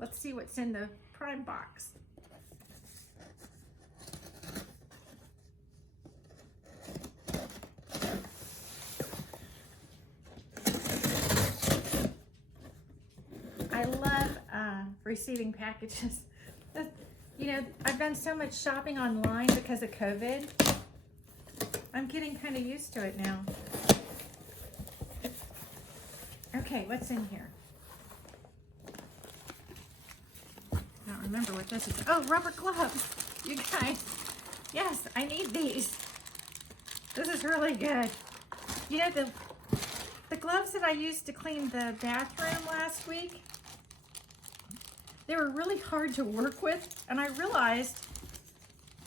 Let's see what's in the prime box. I love receiving packages. You know, I've done so much shopping online because of COVID. I'm getting kind of used to it now. Okay, what's in here? I don't remember what this is. Oh, rubber gloves. You guys, yes, I need these. This is really good. You know, the gloves that I used to clean the bathroom last week, they were really hard to work with, and I realized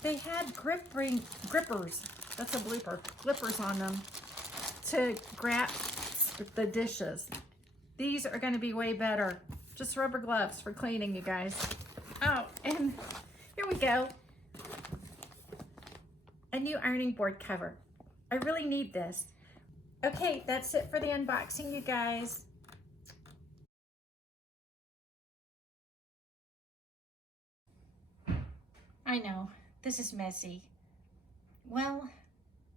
they had grippers, that's a blooper, grippers on them to grasp the dishes. These are going to be way better. Just rubber gloves for cleaning, you guys. Oh, and here we go. A new ironing board cover. I really need this. Okay, that's it for the unboxing, you guys. I know, this is messy. Well,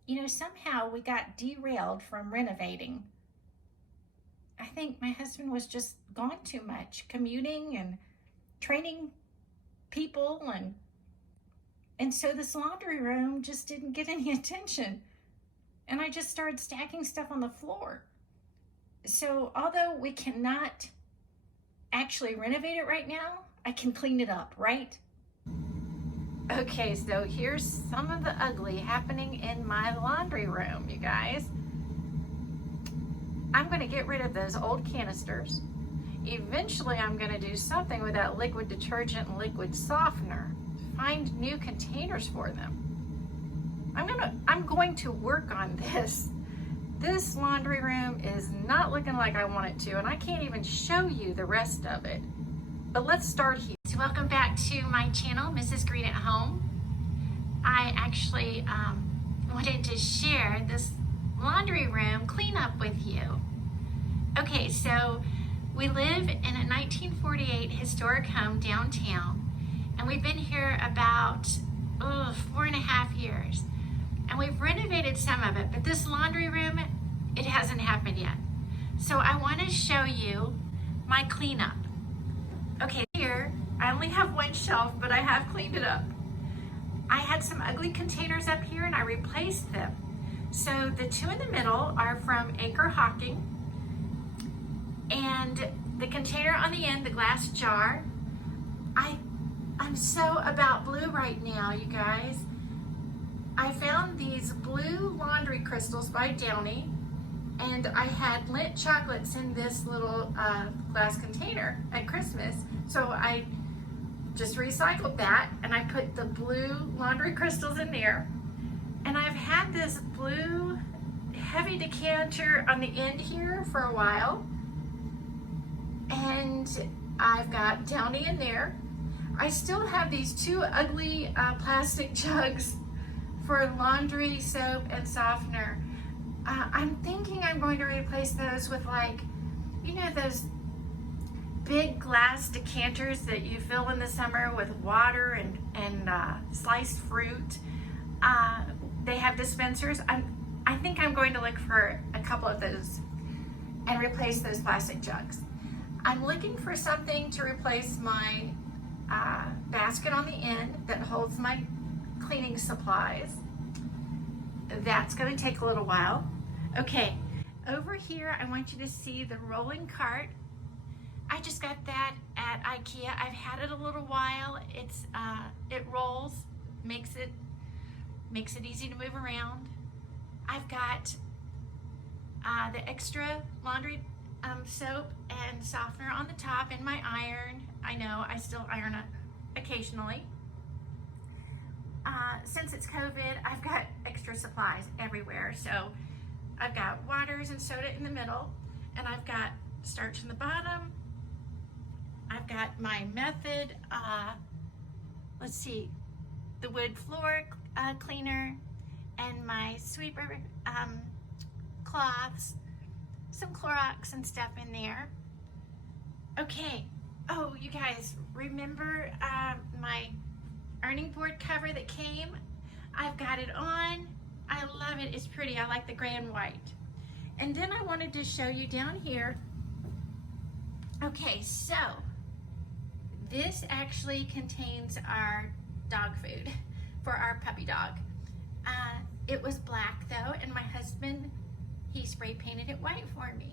you know, somehow we got derailed from renovating. I think my husband was just gone too much, commuting and training people, and so this laundry room just didn't get any attention. And I just started stacking stuff on the floor. So although we cannot actually renovate it right now, I can clean it up, right? Okay, so here's some of the ugly happening in my laundry room, you guys. I'm gonna get rid of those old canisters. Eventually, I'm gonna do something with that liquid detergent and liquid softener. Find new containers for them. I'm going to work on this. This laundry room is not looking like I want it to, and I can't even show you the rest of it. But let's start here. So welcome back to my channel, Mrs. Greene at Home. I actually wanted to share this laundry room cleanup with you. Okay, so we live in a 1948 historic home downtown, and we've been here about 4.5 years. And we've renovated some of it, but this laundry room, it hasn't happened yet. So I want to show you my cleanup. Okay, here, I only have one shelf, but I have cleaned it up. I had some ugly containers up here and I replaced them. So the two in the middle are from Anchor Hocking. And the container on the end, the glass jar, I'm so about blue right now, you guys. I found these blue laundry crystals by Downy, and I had Lindt chocolates in this little glass container at Christmas. So I just recycled that and I put the blue laundry crystals in there. And I've had this blue heavy decanter on the end here for a while. And I've got Downy in there. I still have these two ugly plastic jugs for laundry soap and softener. I'm thinking I'm going to replace those with, like, you know, those big glass decanters that you fill in the summer with water and sliced fruit. They have dispensers. I think I'm going to look for a couple of those and replace those plastic jugs. I'm looking for something to replace my basket on the end that holds my cleaning supplies. That's going to take a little while. Okay, over here I want you to see the rolling cart. I just got that at IKEA. I've had it a little while. It rolls, makes it easy to move around. I've got the extra laundry soap and softener on the top in my iron. I know I still iron it occasionally. Since it's COVID, I've got extra supplies everywhere. So I've got waters and soda in the middle, and I've got starch in the bottom. I've got my Method, let's see, the wood floor cleaner, and my sweeper cloths, some Clorox and stuff in there. Okay, Oh, you guys, remember my ironing board cover that came? I've got it on. I love it. It's pretty. I like the gray and white. And then I wanted to show you down here. Okay, so this actually contains our dog food for our puppy dog. It was black though, and my husband, he spray painted it white for me.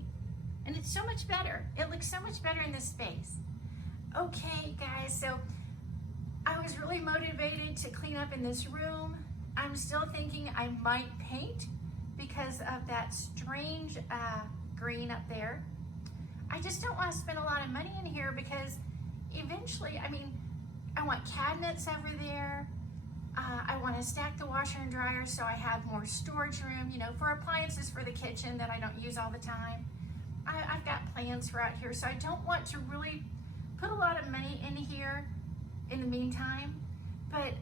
And it's so much better. It looks so much better in this space. Okay, guys, so I was really motivated to clean up in this room. I'm still thinking I might paint because of that strange green up there. I just don't want to spend a lot of money in here because eventually, I mean, I want cabinets over there. I want to stack the washer and dryer so I have more storage room, you know, for appliances for the kitchen that I don't use all the time. I've got plans for out here, so I don't want to really put a lot of money in here in the meantime, but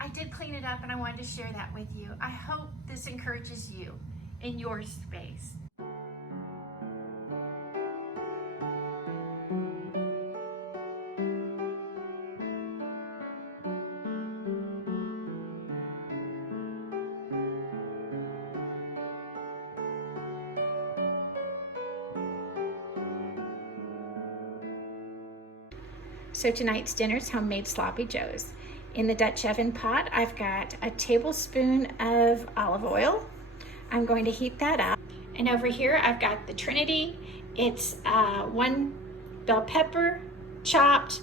I did clean it up and I wanted to share that with you. I hope this encourages you in your space. So tonight's dinner is homemade sloppy joes. In the Dutch oven pot, I've got a tablespoon of olive oil. I'm going to heat that up. And over here, I've got the Trinity. It's 1 bell pepper chopped,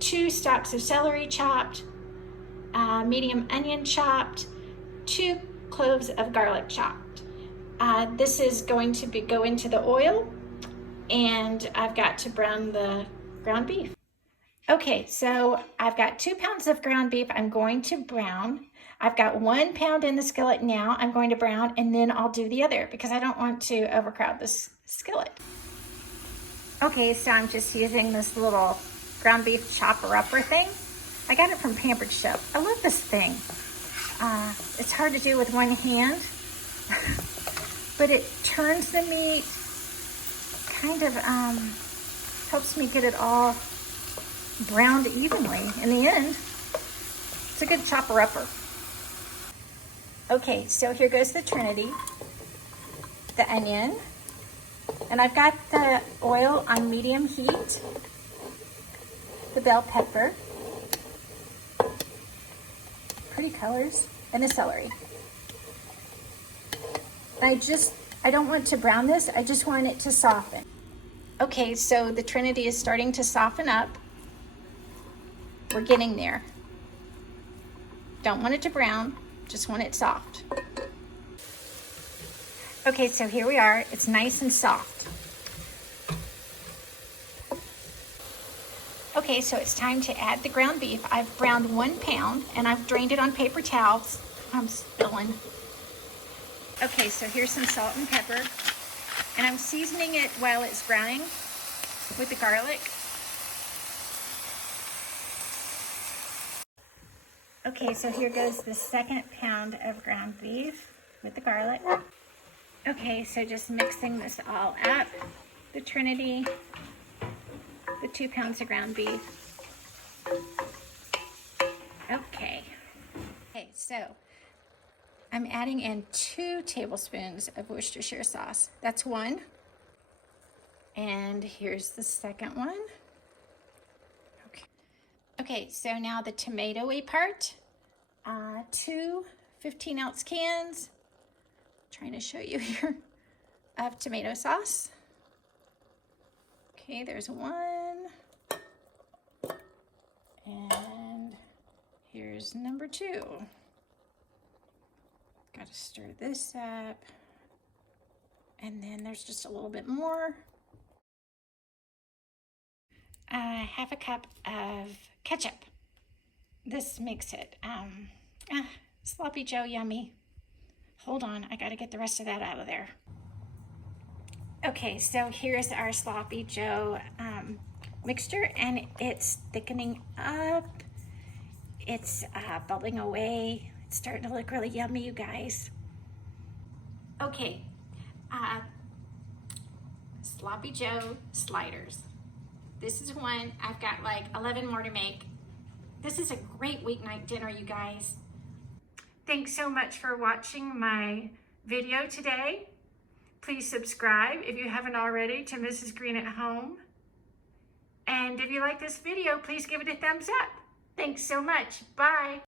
2 stalks of celery chopped, medium onion chopped, 2 cloves of garlic chopped. This is going to go into the oil, and I've got to brown the ground beef. Okay, so I've got 2 pounds of ground beef I'm going to brown. I've got 1 pound in the skillet now. I'm going to brown, and then I'll do the other because I don't want to overcrowd this skillet. Okay, so I'm just using this little ground beef chopper-upper thing. I got it from Pampered Chef. I love this thing. It's hard to do with one hand, but it turns the meat, kind of helps me get it all browned evenly. In the end, it's a good chopper-upper. Okay, so here goes the Trinity, the onion, and I've got the oil on medium heat, the bell pepper, pretty colors, and the celery. I don't want to brown this, I just want it to soften. Okay, so the Trinity is starting to soften up. We're getting there. Don't want it to brown, just want it soft. Okay, so here we are. It's nice and soft. Okay, so it's time to add the ground beef. I've browned 1 pound and I've drained it on paper towels. I'm spilling. Okay, so here's some salt and pepper. And I'm seasoning it while it's browning with the garlic. Okay, so here goes the 2nd pound of ground beef with the garlic. Okay, so just mixing this all up. The Trinity, the 2 pounds of ground beef. Okay. Okay, so I'm adding in 2 tablespoons of Worcestershire sauce. That's 1. And here's the 2nd one. Okay, so now the tomatoey part. 2 15-ounce cans, trying to show you here, of tomato sauce. Okay, there's 1. And here's number 2. Got to stir this up. And then there's just a little bit more. 1/2 cup of ketchup. This makes it sloppy joe yummy. Hold on, I gotta get the rest of that out of there. Okay, so here's our sloppy joe mixture, and it's thickening up. It's bubbling away. It's starting to look really yummy, you guys. Okay, sloppy joe sliders. This is one. I've got like 11 more to make. This is a great weeknight dinner, you guys. Thanks so much for watching my video today. Please subscribe if you haven't already to Mrs. Greene at Home. And if you like this video, please give it a thumbs up. Thanks so much. Bye.